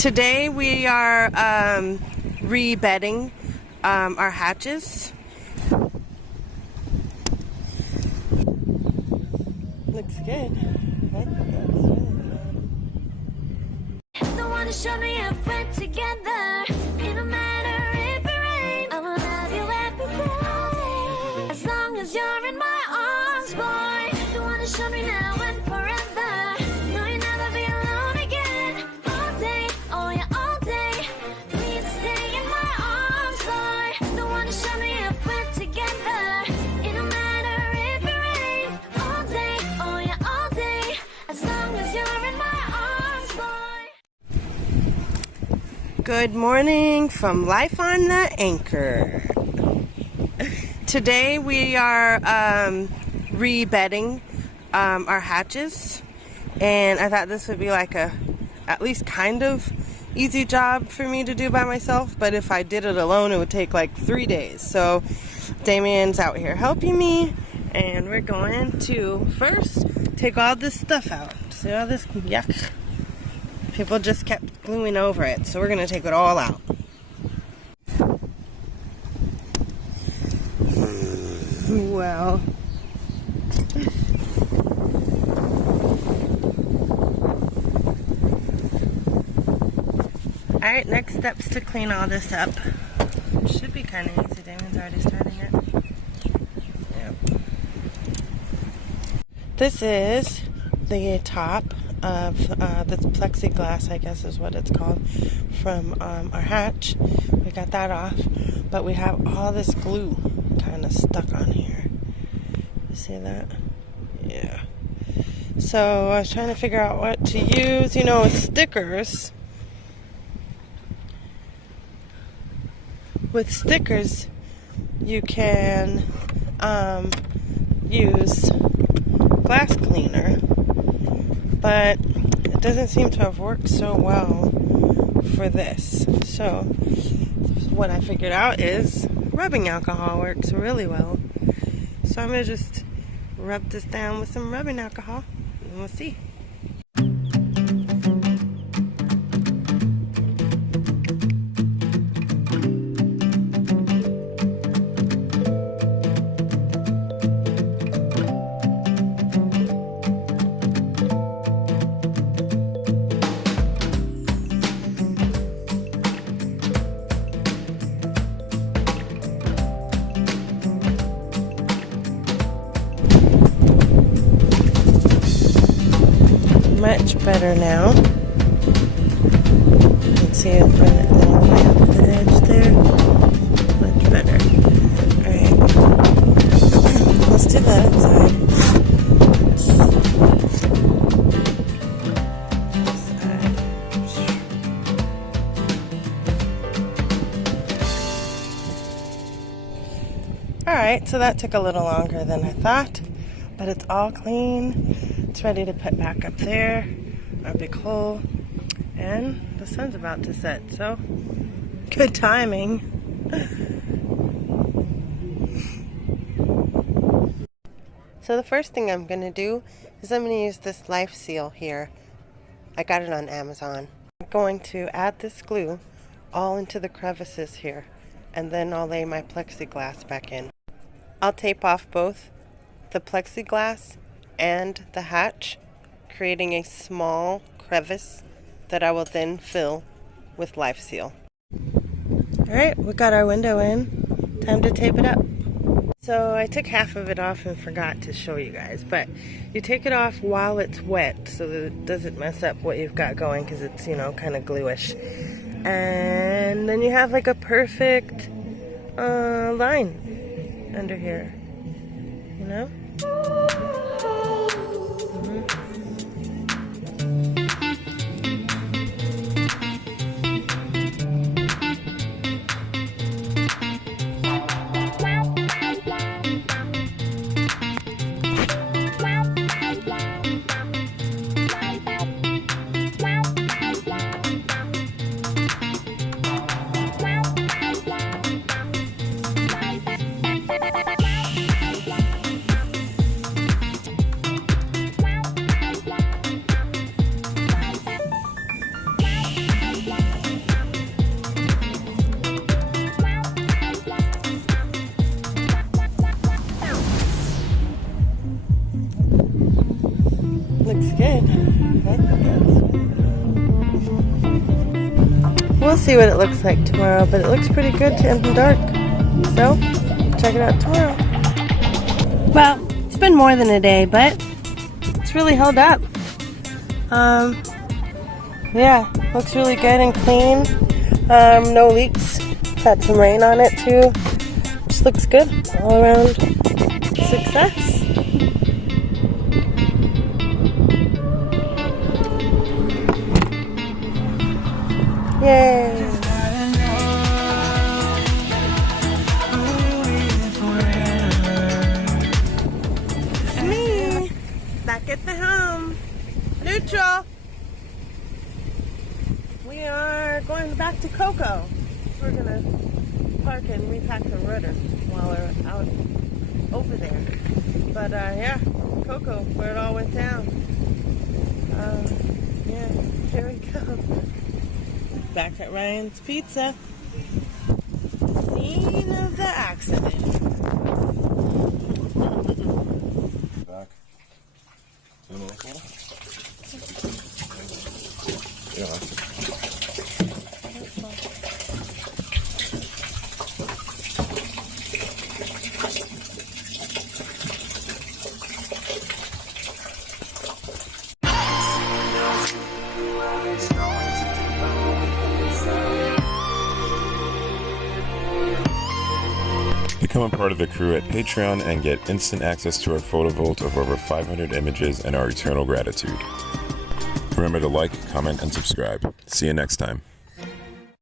Today we are rebedding our hatches. Looks good. Wanna show me if we're together. It don't matter if it rains. I will love you every day. As long as you're in my arms, boy. You wanna show me now and forever. No, you'll never be alone again. All day, oh yeah, all day. Please stay in my arms, boy. You wanna show me if we're together. It don't matter if it rains. All day, oh yeah, all day. As long as you're in my arms, boy. Good morning from Life on the Anchor. Today we are rebedding our hatches, and I thought this would be like a at least kind of easy job for me to do by myself, but if I did it alone it would take like 3 days. So Damien's out here helping me, and we're going to first take all this stuff out. See all this yuck? People just kept gluing over it, so we're going to take it all out. Well. Alright, next step's to clean all this up. Should be kind of easy. Damien's already starting it. Yep. This is the top of this plexiglass, I guess is what it's called, from our hatch. We got that off, but we have all this glue kind of stuck on here. You see that? Yeah. So I was trying to figure out what to use. You know, with stickers, you can use glass cleaner, but it doesn't seem to have worked so well for this. So what I figured out is rubbing alcohol works really well. So I'm going to just rub this down with some rubbing alcohol, and we'll see. Much better now. Let's see it bring it all the way up to the edge there. Much better. Alright. Let's do the other side. Alright, so that took a little longer than I thought, but it's all clean. It's ready to put back up there, our big hole, and the sun's about to set, so good timing. So the first thing I'm going to do is I'm going to use this LifeSeal here. I got it on Amazon. I'm going to add this glue all into the crevices here, and then I'll lay my plexiglass back in. I'll tape off both the plexiglass and the hatch, creating a small crevice that I will then fill with LifeSeal. Alright, we got our window in. Time to tape it up. So I took half of it off and forgot to show you guys, but you take it off while it's wet so that it doesn't mess up what you've got going, because it's, you know, kind of gluish. And then you have like a perfect line under here, you know? we'll see what it looks like tomorrow, but it looks pretty good in the dark. So, check it out tomorrow. Well, it's been more than a day, but it's really held up. Yeah, looks really good and clean. No leaks. Had some rain on it too. Just looks good. All around success. Yay! It's me, back at the helm. Neutral. We are going back to Coco. We're gonna park and repack the rudder while we're out over there. But yeah, Coco, where it all went down. Yeah, here we go. Back at Ryan's Pizza. Scene of the accident. Back. Yeah. Become a part of the crew at Patreon and get instant access to our photo vault of over 500 images and our eternal gratitude. Remember to like, comment, and subscribe. See you next time.